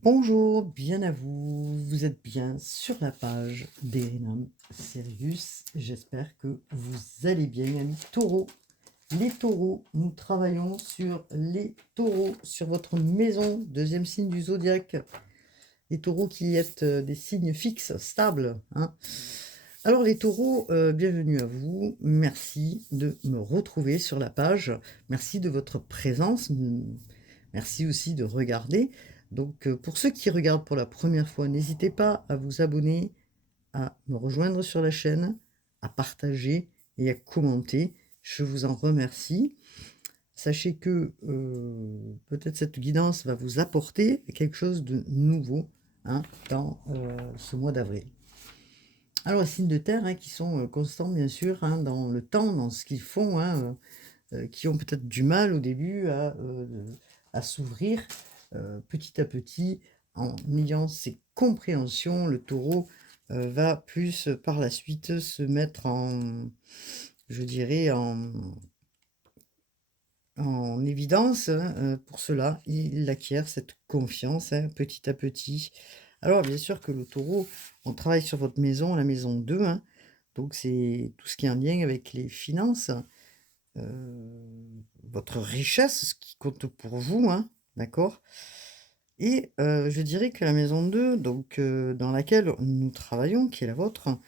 Bonjour, bien à vous. Vous êtes bien sur la page d'Erinam Sirius. J'espère que vous allez bien, amis taureaux. Les taureaux, nous travaillons sur les taureaux, sur votre maison, deuxième signe du zodiaque. Les taureaux qui êtes des signes fixes, stables, hein. Alors les taureaux, bienvenue à vous. Merci de me retrouver sur la page. Merci de votre présence. Merci aussi de regarder. Donc, pour ceux qui regardent pour la première fois, n'hésitez pas à vous abonner, à me rejoindre sur la chaîne, à partager et à commenter. Je vous en remercie. Sachez que peut-être cette guidance va vous apporter quelque chose de nouveau, hein, dans ce mois d'avril. Alors, les signes de terre, hein, qui sont constants, bien sûr, hein, dans le temps, dans ce qu'ils font, hein, qui ont peut-être du mal au début à s'ouvrir petit à petit, en ayant ces compréhensions. Le taureau va plus par la suite se mettre en, je dirais, en évidence, hein. Pour cela, il acquiert cette confiance, hein, petit à petit. Alors, bien sûr que le taureau, on travaille sur votre maison, la maison 2, hein, donc c'est tout ce qui est en lien avec les finances, votre richesse, ce qui compte pour vous, hein, d'accord? Et je dirais que la maison 2, donc dans laquelle nous travaillons, qui est la vôtre,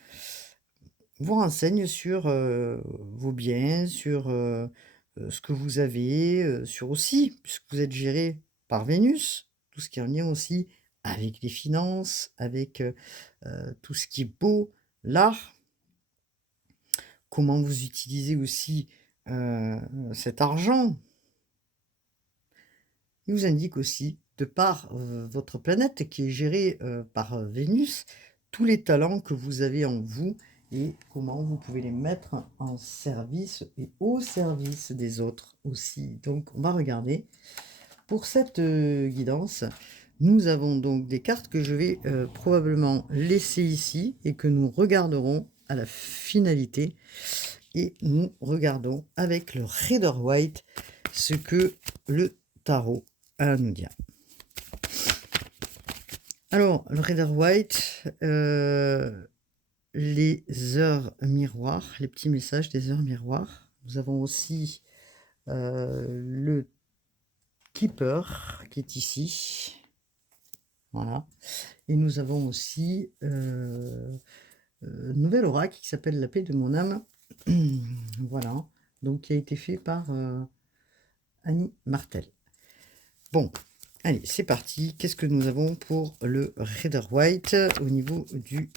vous renseigne sur, vos biens, sur, ce que vous avez, sur aussi, puisque vous êtes géré par Vénus, tout ce qui est en lien aussi avec les finances, avec, tout ce qui est beau, l'art. Comment vous utilisez aussi, cet argent. Il vous indique aussi, de par, votre planète qui est gérée, par, Vénus, tous les talents que vous avez en vous et comment vous pouvez les mettre en service et au service des autres aussi. Donc on va regarder. Pour cette, guidance, nous avons donc des cartes que je vais, probablement laisser ici et que nous regarderons à la finalité et nous regardons avec le Rider-Waite ce que le tarot a à nous dire. Alors, le Rider-Waite, les heures miroirs, les petits messages des heures miroirs. Nous avons aussi le Keeper qui est ici. Voilà. Et nous avons aussi nouvel oracle qui s'appelle La paix de mon âme. Voilà. Donc, qui a été fait par Annie Martel. Bon, allez, c'est parti. Qu'est-ce que nous avons pour le Rider-Waite au niveau du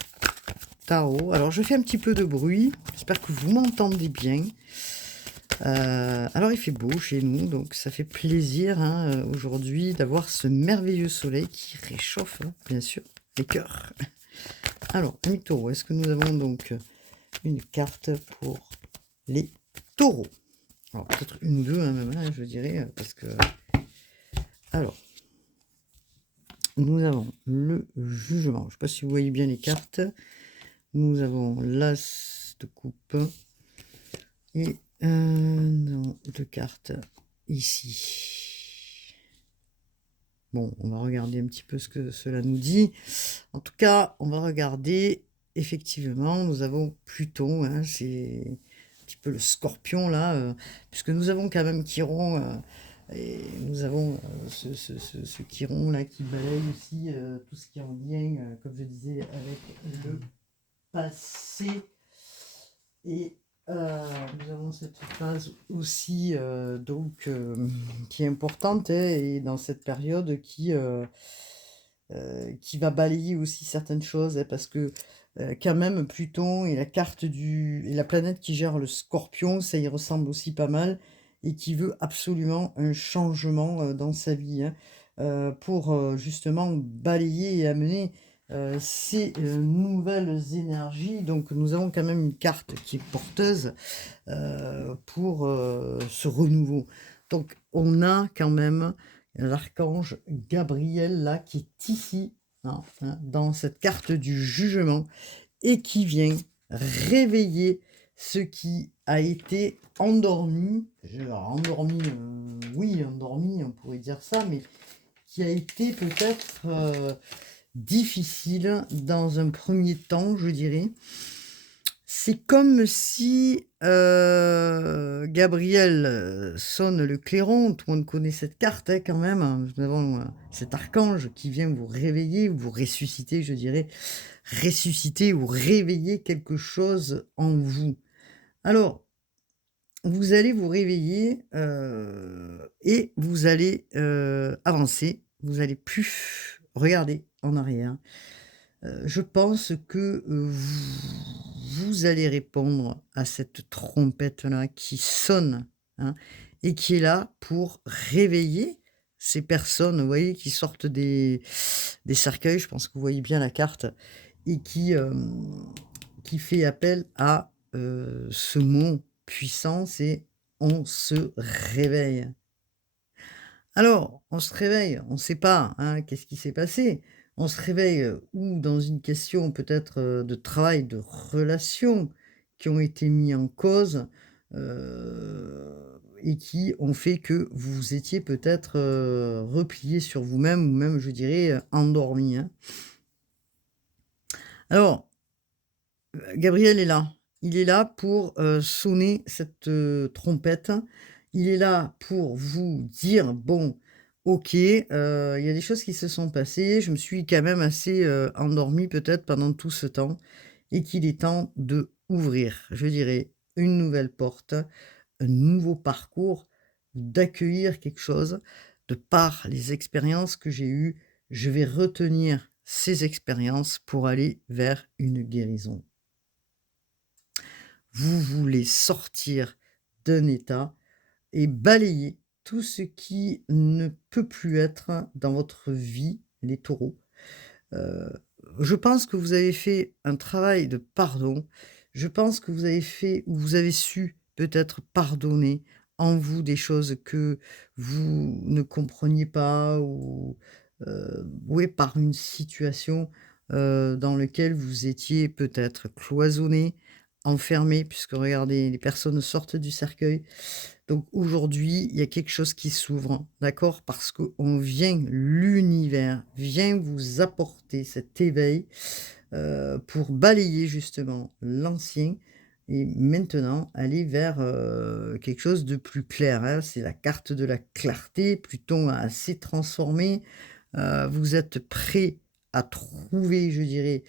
tarot? Alors, je fais un petit peu de bruit. J'espère que vous m'entendez bien. Alors, il fait beau chez nous, donc ça fait plaisir, hein, aujourd'hui d'avoir ce merveilleux soleil qui réchauffe, hein, bien sûr, les cœurs. Alors, amis taureaux, est-ce que nous avons donc une carte pour les taureaux? Alors, peut-être une ou deux, hein, même, hein, je dirais, parce que... Alors, nous avons le jugement. Je ne sais pas si vous voyez bien les cartes. Nous avons l'as de coupe et deux cartes ici. Bon, on va regarder un petit peu ce que cela nous dit. En tout cas, on va regarder. Effectivement, nous avons Pluton, hein, c'est un petit peu le scorpion là, puisque nous avons quand même Chiron. Et nous avons ce Chiron là qui balaye aussi tout ce qui est en lien, comme je disais, avec le passé. Et nous avons cette phase aussi donc qui est importante, hein, et dans cette période qui va balayer aussi certaines choses, hein, parce que quand même Pluton et la carte et la planète qui gère le Scorpion, ça y ressemble aussi pas mal et qui veut absolument un changement dans sa vie, hein, pour justement balayer et amener ces nouvelles énergies. Donc nous avons quand même une carte qui est porteuse pour ce renouveau. Donc on a quand même l'archange Gabriel là qui est ici, hein, dans cette carte du jugement et qui vient réveiller ce qui a été endormi. Endormi, oui, endormi, on pourrait dire ça, mais qui a été peut-être difficile dans un premier temps, je dirais. C'est comme si Gabriel sonne le clairon. Tout le monde connaît cette carte hein, quand même. Nous avons cet archange qui vient vous réveiller, vous ressusciter, je dirais, ressusciter ou réveiller quelque chose en vous. Alors, vous allez vous réveiller et vous allez avancer. Vous allez plus regarder en arrière. Je pense que vous allez répondre à cette trompette-là qui sonne hein, et qui est là pour réveiller ces personnes, vous voyez, qui sortent des cercueils. Je pense que vous voyez bien la carte et qui fait appel à ce mot puissant, c'est on se réveille. Alors, on se réveille, on ne sait pas, hein, qu'est-ce qui s'est passé. On se réveille, ou dans une question peut-être, de travail, de relations qui ont été mis en cause, et qui ont fait que vous étiez peut-être, replié sur vous-même ou même je dirais, endormi, hein. Alors, Gabriel est là. Il est là pour, sonner cette, trompette. Il est là pour vous dire: «Bon, OK, il y a des choses qui se sont passées. Je me suis quand même assez, endormi peut-être pendant tout ce temps et qu'il est temps de ouvrir, je dirais, une nouvelle porte, un nouveau parcours, d'accueillir quelque chose. De par les expériences que j'ai eues, je vais retenir ces expériences pour aller vers une guérison». Vous voulez sortir d'un état et balayer tout ce qui ne peut plus être dans votre vie, les taureaux. Heu, je pense que vous avez fait un travail de pardon. Je pense que vous avez fait ou vous avez su peut-être pardonner en vous des choses que vous ne compreniez pas ou, ouais, par une situation, dans lequel vous étiez peut-être cloisonné, enfermé, puisque regardez, les personnes sortent du cercueil. Donc aujourd'hui, il y a quelque chose qui s'ouvre, d'accord? Parce qu'on vient l'univers vient vous apporter cet éveil, pour balayer justement l'ancien et maintenant aller vers, quelque chose de plus clair, hein. C'est la carte de la clarté, Pluton a assez transformé, vous êtes prêt à trouver, je dirais,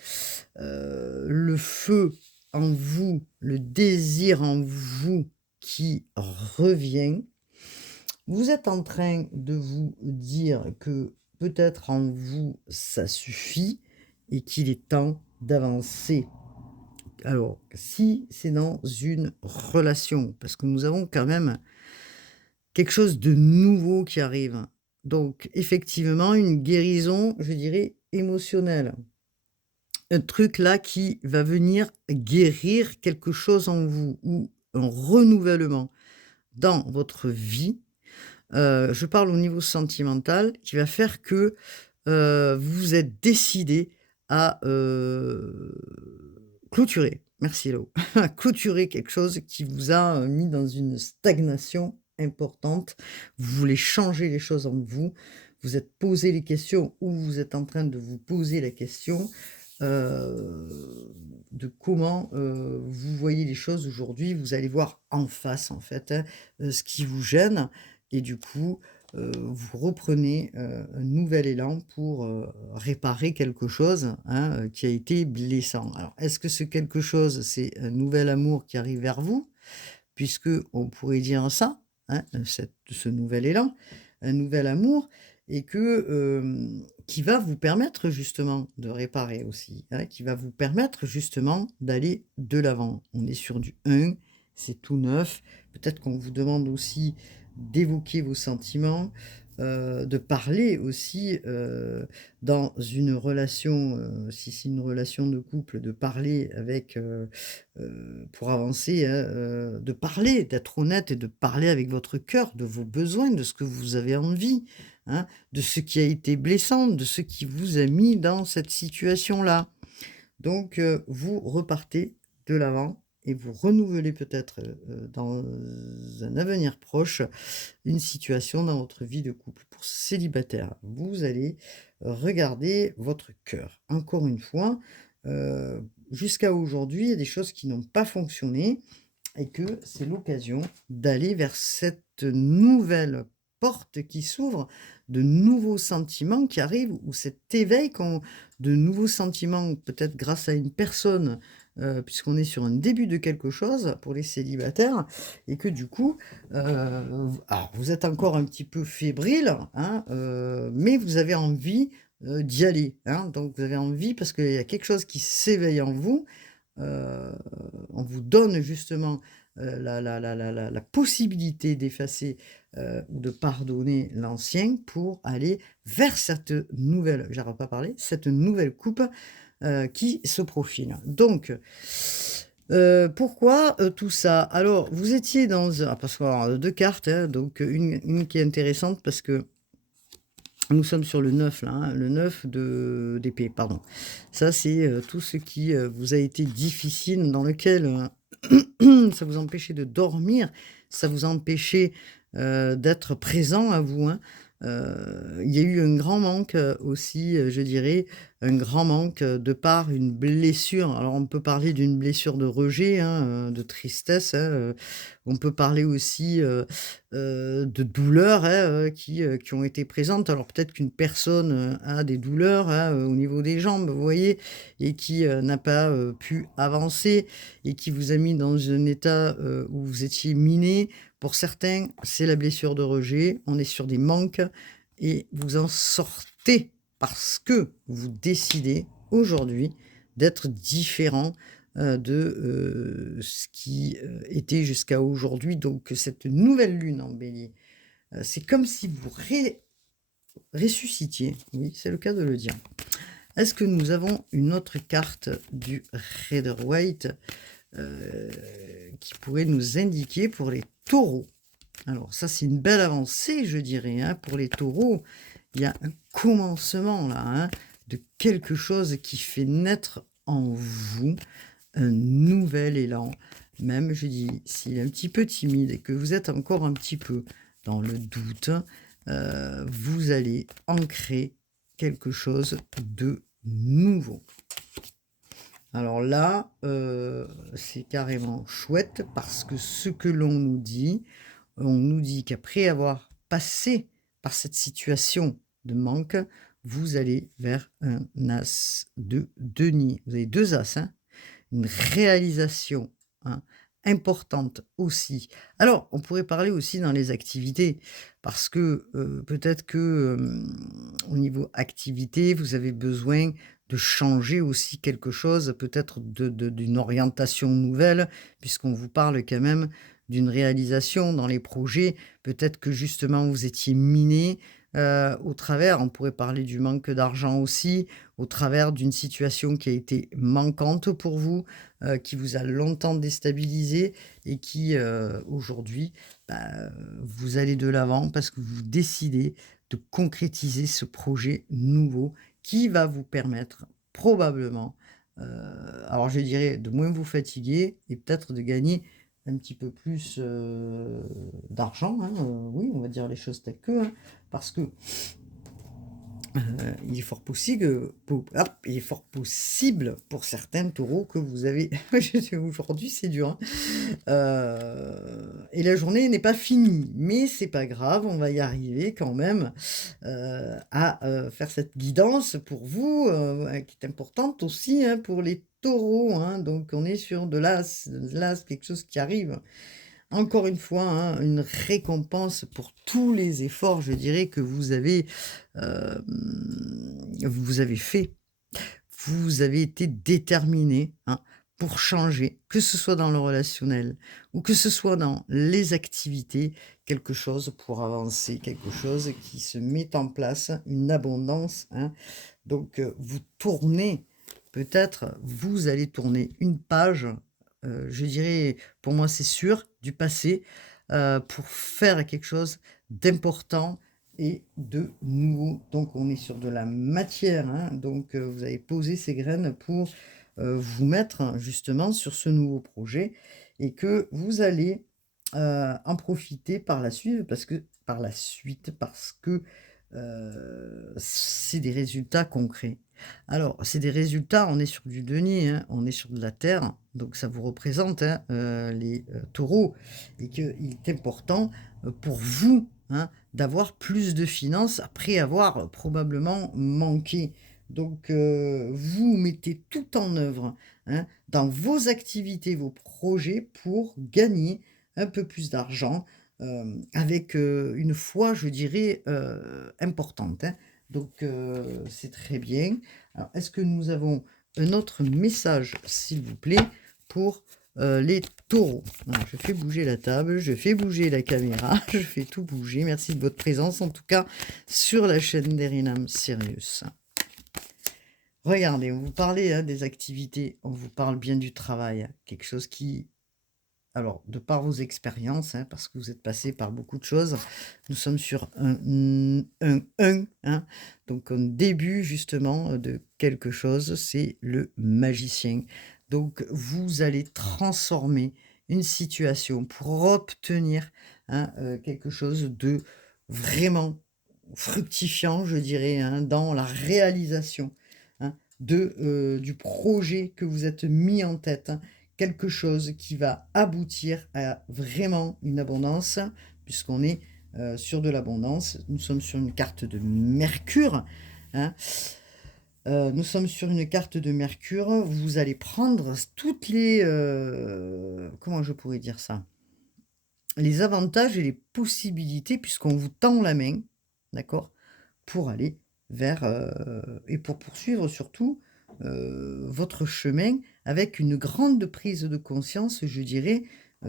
le feu en vous, le désir en vous qui revient. Vous êtes en train de vous dire que peut-être en vous, ça suffit et qu'il est temps d'avancer. Alors, si c'est dans une relation, parce que nous avons quand même quelque chose de nouveau qui arrive. Donc, effectivement, une guérison, je dirais, émotionnelle. Un truc là qui va venir guérir quelque chose en vous ou un renouvellement dans votre vie. Je parle au niveau sentimental qui va faire que, vous vous êtes décidé à, clôturer, merci Hello, à clôturer quelque chose qui vous a, mis dans une stagnation importante. Vous voulez changer les choses en vous. Vous êtes posé les questions ou vous êtes en train de vous poser la question, de comment, vous voyez les choses aujourd'hui. Vous allez voir en face, en fait, hein, ce qui vous gêne et du coup, vous reprenez, un nouvel élan pour, réparer quelque chose, hein, qui a été blessant. Alors, est-ce que ce quelque chose, c'est un nouvel amour qui arrive vers vous? Puisque on pourrait dire ça, hein, ce nouvel élan, un nouvel amour et que, qui va vous permettre justement de réparer aussi, hein, qui va vous permettre justement d'aller de l'avant. On est sur du 1, c'est tout neuf. Peut-être qu'on vous demande aussi d'évoquer vos sentiments, de parler aussi, dans une relation, si c'est une relation de couple, de parler avec, pour avancer, hein, de parler, d'être honnête et de parler avec votre cœur, de vos besoins, de ce que vous avez envie, hein, de ce qui a été blessant, de ce qui vous a mis dans cette situation-là. Donc, vous repartez de l'avant et vous renouvelez peut-être dans un avenir proche une situation dans votre vie de couple. Pour célibataire, vous allez regarder votre cœur. Encore une fois, jusqu'à aujourd'hui, il y a des choses qui n'ont pas fonctionné et que c'est l'occasion d'aller vers cette nouvelle porte qui s'ouvre, de nouveaux sentiments qui arrivent ou cet éveil de nouveaux sentiments, peut-être grâce à une personne, puisqu'on est sur un début de quelque chose pour les célibataires et que du coup, alors vous êtes encore un petit peu fébrile, hein, mais vous avez envie, d'y aller, hein. Donc vous avez envie parce qu'il y a quelque chose qui s'éveille en vous. Heu, on vous donne justement, la possibilité d'effacer, ou de pardonner l'ancien pour aller vers cette nouvelle j'arrive pas à parler, cette nouvelle coupe, qui se profile. Donc, pourquoi, tout ça? Alors vous étiez dans un parce qu'on va avoir 2 cartes, hein, donc une qui est intéressante parce que nous sommes sur le 9 là, hein, le 9 de d'épée, pardon. Ça, c'est, tout ce qui, vous a été difficile, dans lequel, ça vous empêchait de dormir, ça vous empêchait, d'être présent à vous, hein. Il y a eu un grand manque, aussi, je dirais, un grand manque, de par une blessure. Alors on peut parler d'une blessure de rejet, hein, de tristesse, hein, on peut parler aussi, de douleurs, hein, qui ont été présentes. Alors peut-être qu'une personne, a des douleurs, hein, au niveau des jambes, vous voyez? Et qui, n'a pas, pu avancer et qui vous a mis dans un état, où vous étiez miné. Pour certains, c'est la blessure de rejet. On est sur des manques et vous en sortez parce que vous décidez aujourd'hui d'être différent, ce qui, était jusqu'à aujourd'hui. Donc cette nouvelle lune en Bélier, c'est comme si vous ressuscitiez. Oui, c'est le cas de le dire. Est-ce que nous avons une autre carte du Rider-Waite, heu, qui pourrait nous indiquer pour les taureaux? Alors ça, c'est une belle avancée, je dirais, hein, pour les taureaux. Il y a un commencement là, hein, de quelque chose qui fait naître en vous un nouvel élan. Même, je dis, s'il est un petit peu timide et que vous êtes encore un petit peu dans le doute, vous allez ancrer quelque chose de nouveau. Alors là, c'est carrément chouette parce que ce que l'on nous dit, on nous dit qu'après avoir passé par cette situation de manque, vous allez vers un as de denier. Vous avez 2 as, hein, une réalisation, hein, importante aussi. Alors, on pourrait parler aussi dans les activités parce que, peut-être que, au niveau activité, vous avez besoin de changer aussi quelque chose, peut-être d'une orientation nouvelle, puisqu'on vous parle quand même d'une réalisation dans les projets. Peut-être que justement vous étiez miné, au travers on pourrait parler du manque d'argent aussi, au travers d'une situation qui a été manquante pour vous, qui vous a longtemps déstabilisé et qui, aujourd'hui, bah, vous allez de l'avant parce que vous décidez de concrétiser ce projet nouveau qui va vous permettre probablement, heu, alors je dirais de moins vous fatiguer et peut-être de gagner un petit peu plus, d'argent, hein, oui, on va dire les choses telles que, hein. Parce que il est fort possible il est fort possible pour certains taureaux que vous avez je sais aujourd'hui c'est dur, hein, et la journée n'est pas finie, mais c'est pas grave, on va y arriver quand même, à, faire cette guidance pour vous, qui est importante aussi, hein, pour les taureaux, hein. Donc on est sur de l'as, quelque chose qui arrive. Encore une fois, hein, une récompense pour tous les efforts, je dirais, que vous avez fait. Vous avez été déterminé, hein, pour changer, que ce soit dans le relationnel ou que ce soit dans les activités, quelque chose pour avancer, quelque chose qui se met en place, une abondance, hein. Donc, vous tournez, peut-être, vous allez tourner une page, je dirais, pour moi c'est sûr, du passé, pour faire quelque chose d'important et de nouveau. Donc on est sur de la matière, hein, donc vous avez posé ces graines pour, vous mettre justement sur ce nouveau projet et que vous allez en profiter par la suite parce que c'est des résultats concrets. Alors, c'est des résultats, on est sur du denier, hein, on est sur de la terre, donc ça vous représente, hein, les taureaux, et qu'il est important pour vous, hein, d'avoir plus de finances après avoir probablement manqué. Donc, vous mettez tout en œuvre, hein, dans vos activités, vos projets pour gagner un peu plus d'argent, avec, une foi, je dirais, importante, hein. Donc, c'est très bien. Alors, est-ce que nous avons un autre message, s'il vous plaît, pour, les taureaux? Voilà, je fais bouger la table, je fais bouger la caméra, je fais tout bouger. Merci de votre présence, en tout cas, sur la chaîne d'Erinam Sirius. Regardez, on vous parlait, hein, des activités, on vous parle bien du travail, hein, quelque chose qui alors, de par vos expériences, hein, parce que vous êtes passé par beaucoup de choses, nous sommes sur hein, donc un début justement de quelque chose, c'est le magicien. Donc, vous allez transformer une situation pour obtenir, hein, quelque chose de vraiment fructifiant, je dirais, hein, dans la réalisation, hein, du projet que vous êtes mis en tête, hein. Quelque chose qui va aboutir à vraiment une abondance, puisqu'on est sur de l'abondance. Nous sommes sur une carte de Mercure, hein. Nous sommes sur une carte de Mercure. Vous allez prendre toutes les... comment je pourrais dire ça? Les avantages et les possibilités, puisqu'on vous tend la main, d'accord, pour aller vers, et pour poursuivre surtout, votre chemin avec une grande prise de conscience, je dirais,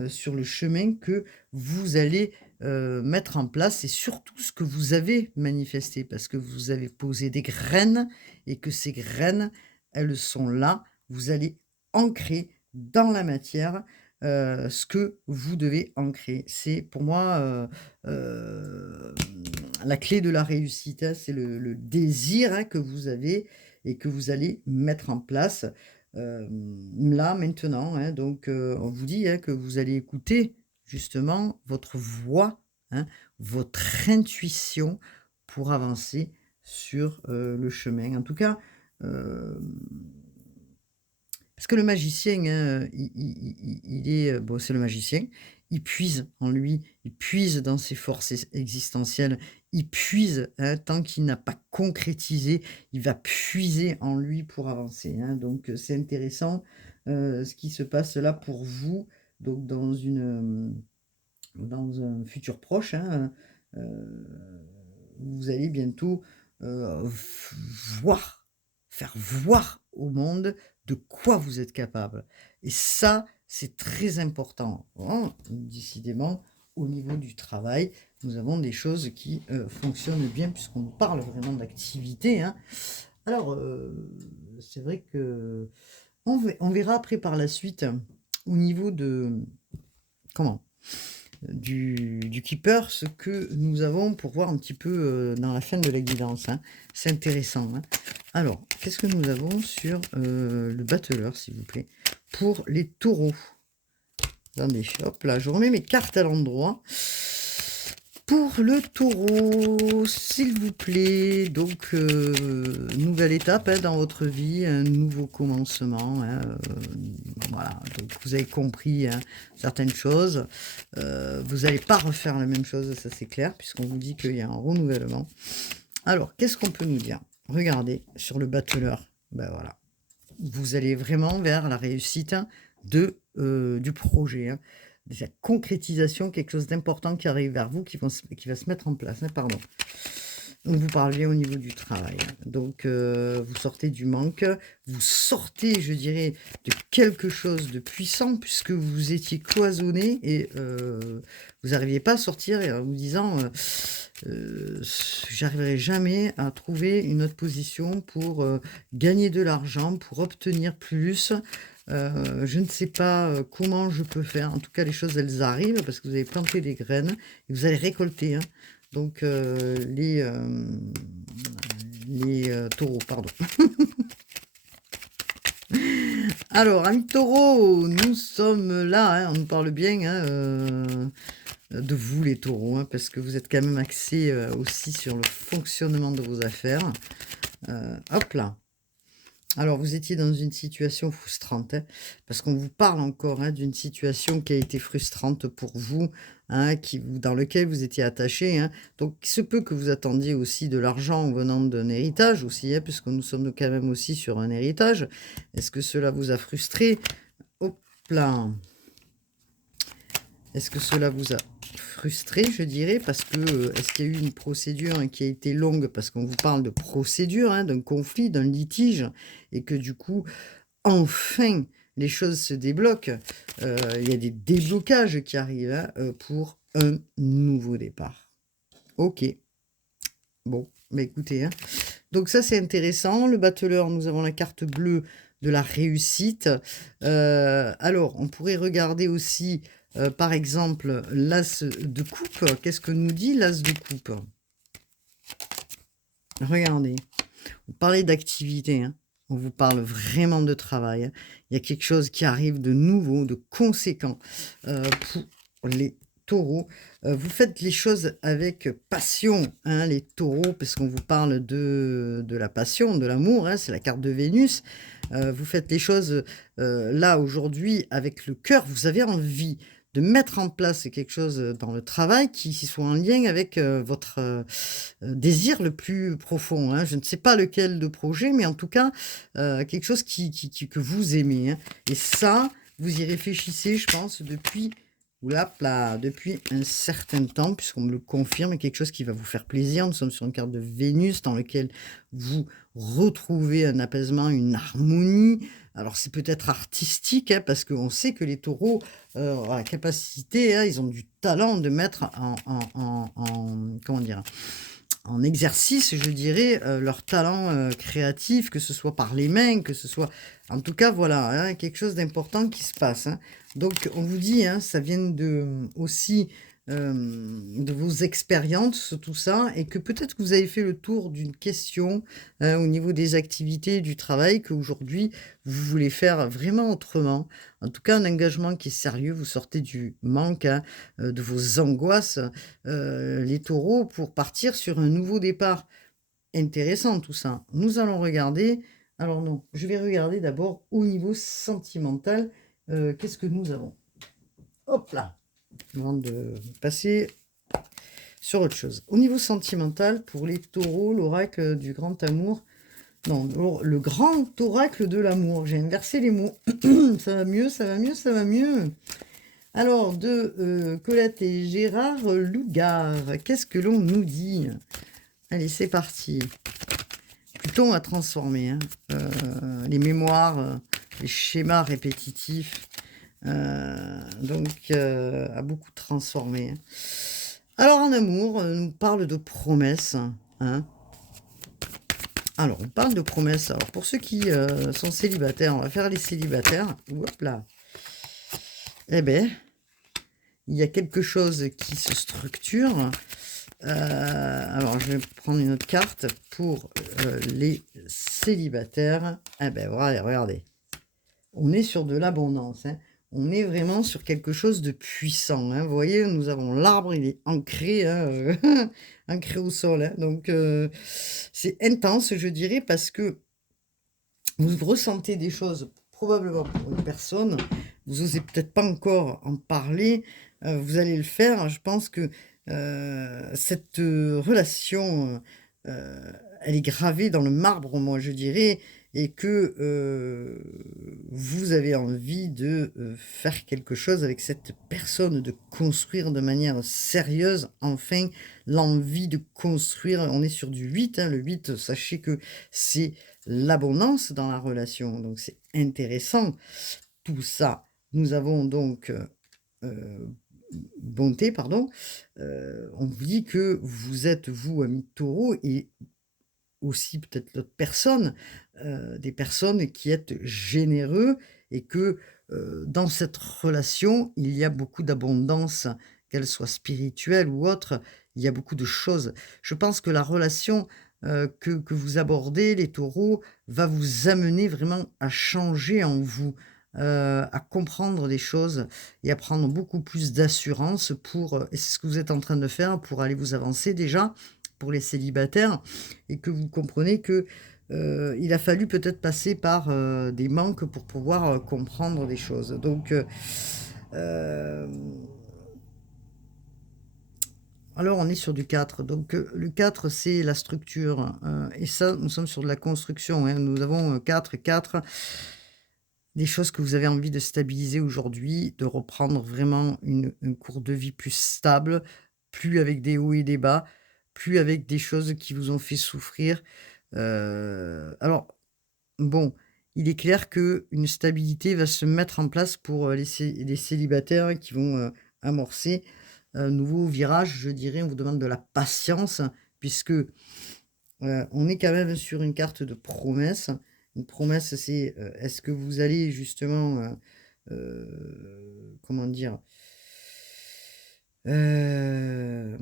sur le chemin que vous allez, mettre en place et surtout ce que vous avez manifesté. Parce que vous avez posé des graines et que ces graines, elles sont là. Vous allez ancrer dans la matière, ce que vous devez ancrer. C'est pour moi, la clé de la réussite, hein, c'est le désir, hein, que vous avez et que vous allez mettre en place, là, maintenant, hein. Donc, on vous dit, hein, que vous allez écouter justement votre voix, hein, votre intuition pour avancer sur, le chemin. En tout cas, hem parce que le magicien, hein, il est, bon, c'est le magicien. Il puise en lui, il puise dans ses forces existentielles, il puise, hein, tant qu'il n'a pas concrétisé, il va puiser en lui pour avancer, hein. Donc, c'est intéressant, ce qui se passe là pour vous, donc dans un futur proche, hein, vous allez bientôt, voir, faire voir au monde de quoi vous êtes capable et ça, c'est très important. Hein, décidément, au niveau du travail, nous avons des choses qui, fonctionnent bien puisqu'on parle vraiment d'activité, hein. Alors, c'est vrai qu'on verra après par la suite, au niveau de comment? Du keeper, ce que nous avons pour voir un petit peu, dans la chaîne de la guidance, hein. C'est intéressant, hein. Alors, qu'est-ce que nous avons sur, le battleur, s'il vous plaît? Pour les taureaux. Attendez, hop là, je remets mes cartes à l'endroit. Pour le taureau, s'il vous plaît, donc, nouvelle étape, hein, dans votre vie, un nouveau commencement, hein, voilà, donc vous avez compris, hein, certaines choses. Vous n'allez pas refaire la même chose, ça c'est clair, puisqu'on vous dit qu'il y a un renouvellement. Alors, qu'est-ce qu'on peut nous dire? Regardez, sur le battleur, ben voilà, vous allez vraiment vers la réussite du projet, hein, de cette concrétisation, quelque chose d'important qui arrive vers vous, qui va se mettre en place, hein, pardon. Donc vous parliez au niveau du travail, hein. Donc, vous sortez du manque, vous sortez, je dirais, de quelque chose de puissant puisque vous étiez cloisonné et vous n'arriviez pas à sortir et en vous disant, «J'arriverai jamais à trouver une autre position pour, gagner de l'argent, pour obtenir plus. Je ne sais pas, comment je peux faire». En tout cas, les choses, elles arrivent parce que vous avez planté des graines et vous allez récolter, hein. Donc, les taureaux, pardon. Alors, amis taureaux, nous sommes là, hein, on nous parle bien hein, de vous les taureaux, hein, parce que vous êtes quand même axés aussi sur le fonctionnement de vos affaires. Hop là. Alors, vous étiez dans une situation frustrante, hein, parce qu'on vous parle encore hein, d'une situation qui a été frustrante pour vous, hein, dans lequel vous étiez attaché. Hein. Donc, il se peut que vous attendiez aussi de l'argent venant d'un héritage aussi, hein, puisque nous sommes quand même aussi sur un héritage. Est-ce que cela vous a frustré? Hop là. Est-ce que cela vous a frustré, je dirais, parce que est-ce qu'il y a eu une procédure hein, qui a été longue, parce qu'on vous parle de procédure, hein, d'un conflit, d'un litige, et que du coup, enfin, les choses se débloquent. Il y a des déblocages qui arrivent hein, pour un nouveau départ. Ok. Bon, bah écoutez, hein. Donc ça c'est intéressant. Le battleur, nous avons la carte bleue de la réussite. Alors, on pourrait regarder aussi, par exemple, l'as de coupe. Qu'est-ce que nous dit l'as de coupe? Regardez, vous parlez d'activité, hein. On vous parle vraiment de travail. Hein. Il y a quelque chose qui arrive de nouveau, de conséquent pour les taureaux. Vous faites les choses avec passion, hein, les taureaux, parce qu'on vous parle de la passion, de l'amour. Hein, c'est la carte de Vénus. Vous faites les choses là, aujourd'hui, avec le cœur. Vous avez envie de mettre en place quelque chose dans le travail qui soit en lien avec votre désir le plus profond. Hein. Je ne sais pas lequel de projet, mais en tout cas, quelque chose que vous aimez. Hein. Et ça, vous y réfléchissez, je pense, depuis depuis un certain temps, puisqu'on me le confirme, quelque chose qui va vous faire plaisir. Nous sommes sur une carte de Vénus dans laquelle vous retrouvez un apaisement, une harmonie. Alors c'est peut-être artistique, hein, parce qu'on sait que les taureaux ont la capacité, hein, ils ont du talent de mettre comment dire, en exercice, je dirais, leur talent créatif, que ce soit par les mains, que ce soit... En tout cas, voilà, hein, quelque chose d'important qui se passe. Hein. Donc, on vous dit, hein, ça vient aussi de vos expériences, tout ça, et que peut-être que vous avez fait le tour d'une question au niveau des activités du travail, qu'aujourd'hui, vous voulez faire vraiment autrement. En tout cas, un engagement qui est sérieux, vous sortez du manque, hein, de vos angoisses, les taureaux, pour partir sur un nouveau départ. Intéressant tout ça. Nous allons regarder. Alors non, je vais regarder d'abord au niveau sentimental. Qu'est-ce que nous avons? Hop là, avant de passer sur autre chose. Au niveau sentimental, pour les taureaux, l'oracle du grand amour. Non, le grand oracle de l'amour. J'ai inversé les mots. Ça va mieux, ça va mieux, ça va mieux. Alors, de Colette et Gérard Lougard, qu'est-ce que l'on nous dit? Allez, c'est parti. Pluton a transformé hein, les mémoires, les schémas répétitifs, donc a beaucoup transformé. Hein. Alors, en amour, on nous parle de promesses. Hein. Alors, on parle de promesses. Alors, pour ceux qui sont célibataires, on va faire les célibataires. Hop là. Eh bien, il y a quelque chose qui se structure. Alors, je vais prendre une autre carte pour les célibataires. Eh ben, voilà, regardez. On est sur de l'abondance. Hein. On est vraiment sur quelque chose de puissant. Hein. Vous voyez, nous avons l'arbre, il est ancré, hein, ancré au sol. Hein. Donc, c'est intense, je dirais, parce que vous ressentez des choses probablement pour une personne. Vous n'osez peut-être pas encore en parler. Vous allez le faire. Je pense que cette relation, elle est gravée dans le marbre, moi je dirais, et que vous avez envie de faire quelque chose avec cette personne, de construire de manière sérieuse, enfin, l'envie de construire. On est sur du 8, hein, le 8, sachez que c'est l'abondance dans la relation, donc c'est intéressant, tout ça. Nous avons donc... bonté, pardon, on vous dit que vous êtes, vous, ami taureau, et aussi peut-être l'autre personne, des personnes qui êtes généreux et que dans cette relation, il y a beaucoup d'abondance, qu'elle soit spirituelle ou autre, il y a beaucoup de choses. Je pense que la relation que vous abordez, les taureaux, va vous amener vraiment à changer en vous, à comprendre des choses et à prendre beaucoup plus d'assurance pour, et c'est ce que vous êtes en train de faire pour aller vous avancer déjà, pour les célibataires et que vous comprenez que, il a fallu peut-être passer par, des manques pour pouvoir, comprendre des choses. Donc, hem alors, on est sur du 4. Donc, le 4, c'est la structure, et ça, nous sommes sur de la construction, hein. Nous avons, 4 et 4, des choses que vous avez envie de stabiliser aujourd'hui, de reprendre vraiment un cours de vie plus stable, plus avec des hauts et des bas, plus avec des choses qui vous ont fait souffrir. Alors, bon, il est clair qu'une stabilité va se mettre en place pour, les célibataires qui vont, amorcer un nouveau virage, je dirais. On vous demande de la patience puisque, on est quand même sur une carte de promesse. Une promesse, c'est, est-ce que vous allez justement, comment dire? Hem,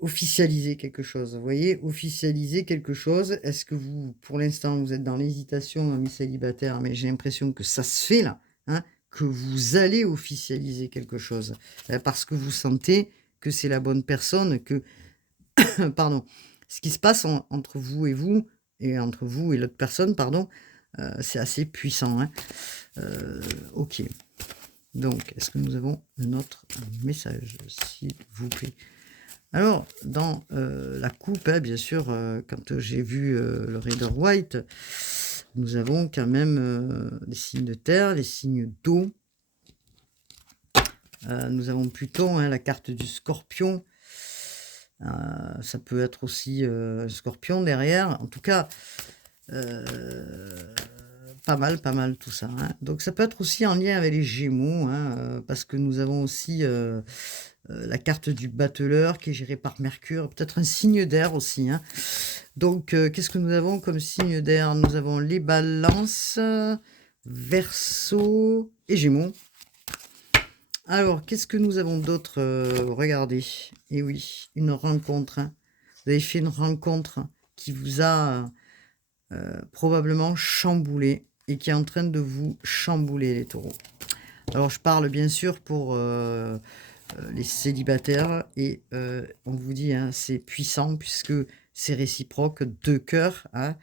officialiser quelque chose, vous voyez? Officialiser quelque chose. Est-ce que vous, pour l'instant, vous êtes dans l'hésitation, amis célibataires, mais j'ai l'impression que ça se fait là, hein, que vous allez officialiser quelque chose, parce que vous sentez que c'est la bonne personne, que pardon, ce qui se passe entre vous et entre vous et l'autre personne, pardon, c'est assez puissant, hein. OK. Donc, est-ce que nous avons un autre message, s'il vous plaît? Alors, dans, la coupe, hein, bien sûr, quand j'ai vu, le Rider White, nous avons quand même, les signes de terre, les signes d'eau. Nous avons Pluton, hein, la carte du Scorpion. Ça peut être aussi, un Scorpion derrière. En tout cas, heu, pas mal tout ça, hein. Donc ça peut être aussi en lien avec les Gémeaux, hein, parce que nous avons aussi, la carte du battleur qui est gérée par Mercure, peut-être un signe d'air aussi, hein. Donc, qu'est-ce que nous avons comme signe d'air? Nous avons les Balances, Verseau et Gémeaux. Alors, qu'est-ce que nous avons d'autre? Regardez, et oui, une rencontre, hein. Vous avez fait une rencontre qui vous a, probablement chamboulé et qui est en train de vous chambouler, les taureaux. Alors je parle bien sûr pour, les célibataires et on vous dit, hein, c'est puissant puisque c'est réciproque, 2 cœurs, hein,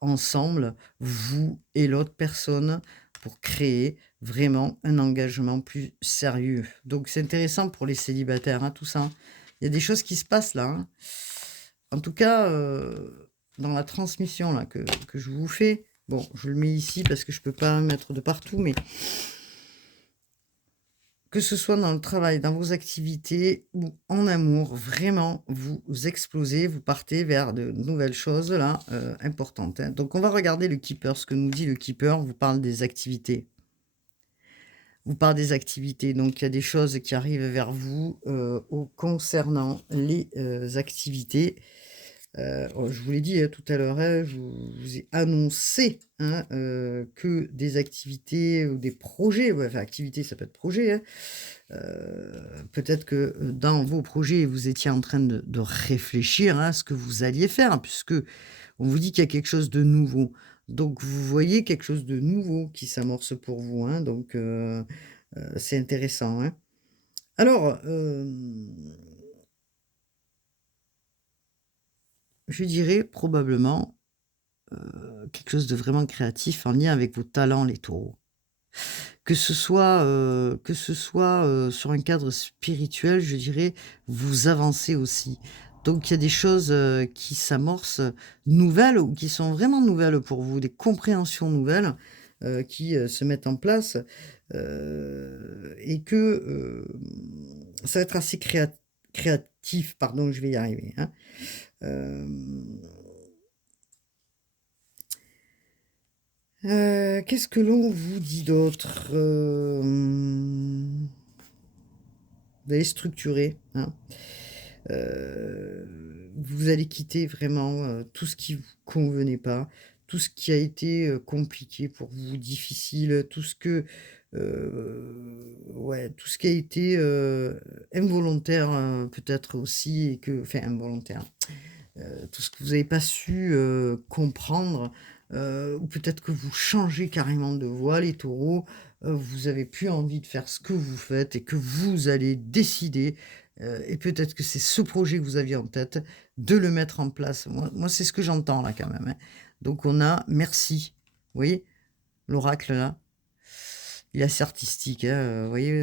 ensemble, vous et l'autre personne, pour créer vraiment un engagement plus sérieux. Donc c'est intéressant pour les célibataires, hein, tout ça, hein. Il y a des choses qui se passent là, hein. En tout cas, dans la transmission là que je vous fais, bon, je le mets ici parce que je peux pas mettre de partout, mais que ce soit dans le travail, dans vos activités ou en amour, vraiment, vous explosez, vous partez vers de nouvelles choses là, importantes, hein. Donc on va regarder le keeper, ce que nous dit le keeper, vous parle des activités. Vous parle des activités, donc il y a des choses qui arrivent vers vous, au concernant les, activités. Oh, je vous l'ai dit, hein, tout à l'heure, hein, je vous ai annoncé, hein, que des activités ou des projets, ouais, enfin activités, ça peut être projet, hein. Peut-être que, dans vos projets, vous étiez en train de réfléchir, hein, à ce que vous alliez faire, puisque on vous dit qu'il y a quelque chose de nouveau. Donc vous voyez quelque chose de nouveau qui s'amorce pour vous, hein, donc c'est intéressant, hein. Alors, je dirais probablement, quelque chose de vraiment créatif en lien avec vos talents, les taureaux. Que ce soit, sur un cadre spirituel, je dirais, vous avancez aussi. Donc il y a des choses, qui s'amorcent, nouvelles ou qui sont vraiment nouvelles pour vous, des compréhensions nouvelles, qui, se mettent en place, et que, ça va être assez créatif, pardon, je vais y arriver, hein. Hem Qu'est-ce que l'on vous dit d'autre? Vous allez structurer, hein. Vous allez quitter vraiment, tout ce qui vous convenait pas, tout ce qui a été, compliqué pour vous, difficile, tout ce que, ouais, tout ce qui a été, involontaire, peut-être aussi et que enfin involontaire. tout ce que vous n'avez pas su comprendre, ou peut-être que vous changez carrément de voie, les taureaux, vous avez plus envie de faire ce que vous faites et que vous allez décider, et peut-être que c'est ce projet que vous aviez en tête, de le mettre en place. Moi c'est ce que j'entends là quand même, hein. Donc on a merci. Vous voyez? L'oracle là, il est assez artistique, hein, vous voyez,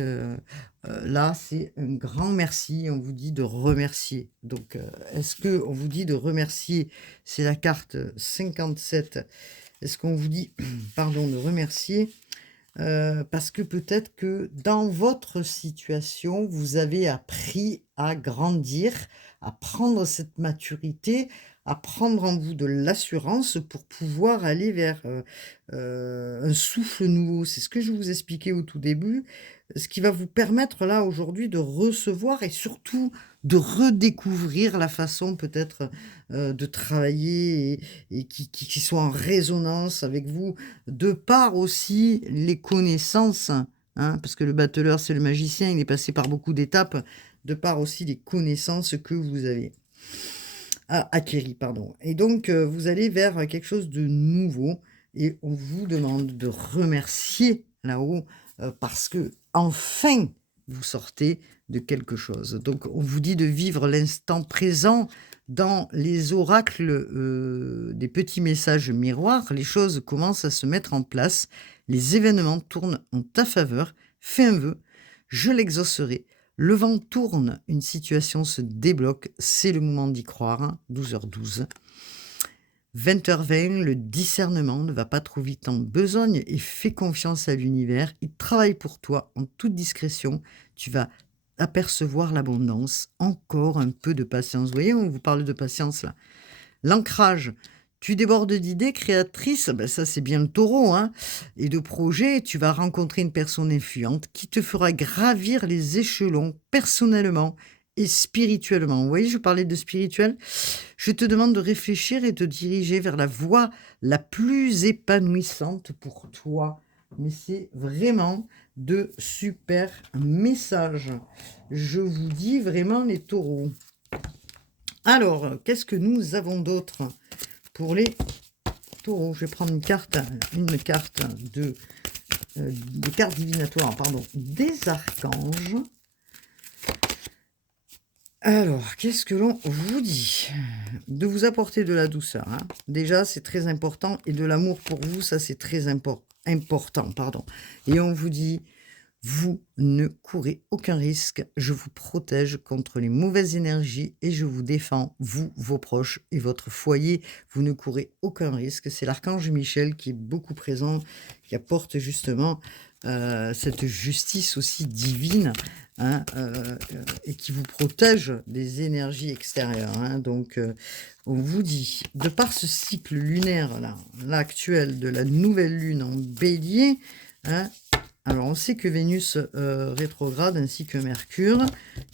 là, c'est un grand merci, on vous dit de remercier. Donc, est-ce qu'on vous dit de remercier? C'est la carte 57. Est-ce qu'on vous dit, pardon, de remercier? Parce que peut-être que dans votre situation, vous avez appris à grandir, à prendre cette maturité, à prendre en vous de l'assurance pour pouvoir aller vers, un souffle nouveau. C'est ce que je vous expliquais au tout début, ce qui va vous permettre là, aujourd'hui, de recevoir et surtout de redécouvrir la façon peut-être, de travailler et qui soit en résonance avec vous, de par aussi les connaissances, hein, parce que le battleur, c'est le magicien, il est passé par beaucoup d'étapes, de par aussi les connaissances que vous avez acquéries, pardon. Et donc, vous allez vers quelque chose de nouveau et on vous demande de remercier là-haut, parce que enfin vous sortez de quelque chose. Donc, on vous dit de vivre l'instant présent. Dans les oracles, des petits messages miroirs, les choses commencent à se mettre en place. Les événements tournent en ta faveur. Fais un vœu, je l'exaucerai. Le vent tourne, une situation se débloque. C'est le moment d'y croire. 12h12. 20h20, le discernement ne va pas trop vite en besogne et fais confiance à l'univers. Il travaille pour toi en toute discrétion. Tu vas apercevoir l'abondance. Encore un peu de patience. Vous voyez, on vous parle de patience là. L'ancrage. Tu débordes d'idées créatrices, ben ça c'est bien le taureau, hein, et de projets. Tu vas rencontrer une personne influente qui te fera gravir les échelons personnellement et spirituellement. Vous voyez, je parlais de spirituel. Je te demande de réfléchir et de diriger vers la voie la plus épanouissante pour toi. Mais c'est vraiment de super messages. Je vous dis vraiment les taureaux. Alors, qu'est-ce que nous avons d'autre pour les taureaux? Je vais prendre une carte de des cartes divinatoires, pardon, des archanges. Alors, qu'est-ce que l'on vous dit? De vous apporter de la douceur, hein. Déjà, c'est très important, et de l'amour pour vous, ça c'est très important, pardon. Et on vous dit, vous ne courez aucun risque, je vous protège contre les mauvaises énergies et je vous défends, vous, vos proches et votre foyer. Vous ne courez aucun risque. C'est l'archange Michel qui est beaucoup présent, qui apporte justement cette justice aussi divine, hein, et qui vous protège des énergies extérieures, hein. Donc, on vous dit, de par ce cycle lunaire là actuel de la nouvelle lune en bélier, hein, alors, on sait que Vénus rétrograde ainsi que Mercure,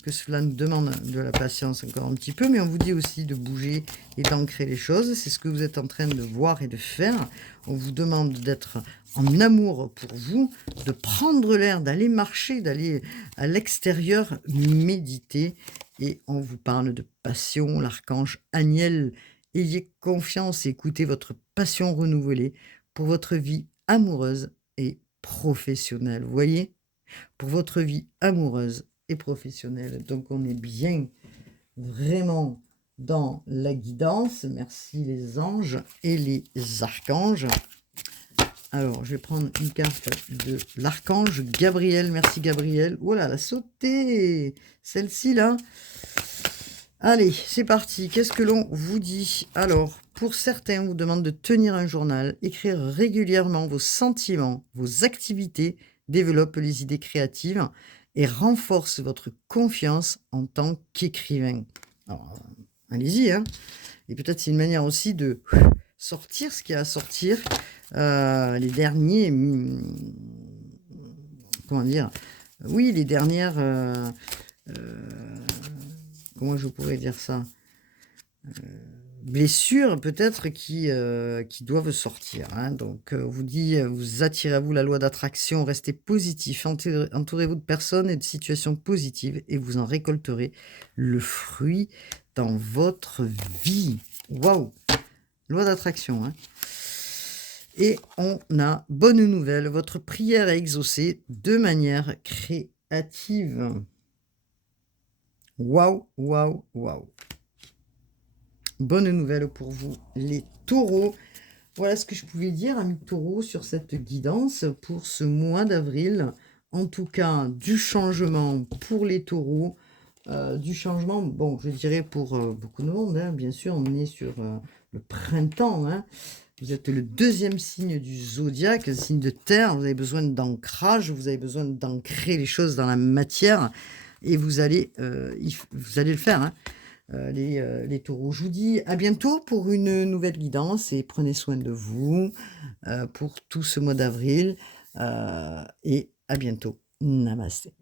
que cela nous demande de la patience encore un petit peu, mais on vous dit aussi de bouger et d'ancrer les choses. C'est ce que vous êtes en train de voir et de faire. On vous demande d'être en amour pour vous, de prendre l'air, d'aller marcher, d'aller à l'extérieur, méditer. Et on vous parle de passion, l'archange Aniel. Ayez confiance et écoutez votre passion renouvelée pour votre vie amoureuse et professionnelle, vous voyez, pour votre vie amoureuse et professionnelle. Donc on est bien vraiment dans la guidance. Merci les anges et les archanges. Alors, je vais prendre une carte de l'archange Gabriel. Merci Gabriel. Oh là, elle a sauté, celle-ci là. Allez, c'est parti. Qu'est-ce que l'on vous dit? Alors, pour certains, on vous demande de tenir un journal, écrire régulièrement vos sentiments, vos activités, développe les idées créatives et renforce votre confiance en tant qu'écrivain. Alors, allez-y, hein. Et peut-être c'est une manière aussi de sortir ce qu'il y a à sortir. Les derniers... comment dire? Oui, les dernières... comment je pourrais dire ça? blessures peut-être qui doivent sortir, hein. Donc, vous dit, vous attirez à vous la loi d'attraction, restez positif, entourez-vous de personnes et de situations positives et vous en récolterez le fruit dans votre vie. Waouh! Loi d'attraction, hein. Et on a bonne nouvelle, votre prière est exaucée de manière créative. Waouh, waouh, waouh! Bonne nouvelle pour vous, les taureaux. Voilà ce que je pouvais dire, amis taureaux, sur cette guidance pour ce mois d'avril. En tout cas, du changement pour les taureaux. Du changement, bon, je dirais pour beaucoup de monde, hein, bien sûr, on est sur le printemps. Hein. Vous êtes le deuxième signe du zodiaque, le signe de terre. Vous avez besoin d'ancrage, vous avez besoin d'ancrer les choses dans la matière. Et vous allez le faire. Hein. Les taureaux, je vous dis à bientôt pour une nouvelle guidance et prenez soin de vous pour tout ce mois d'avril et à bientôt. Namasté.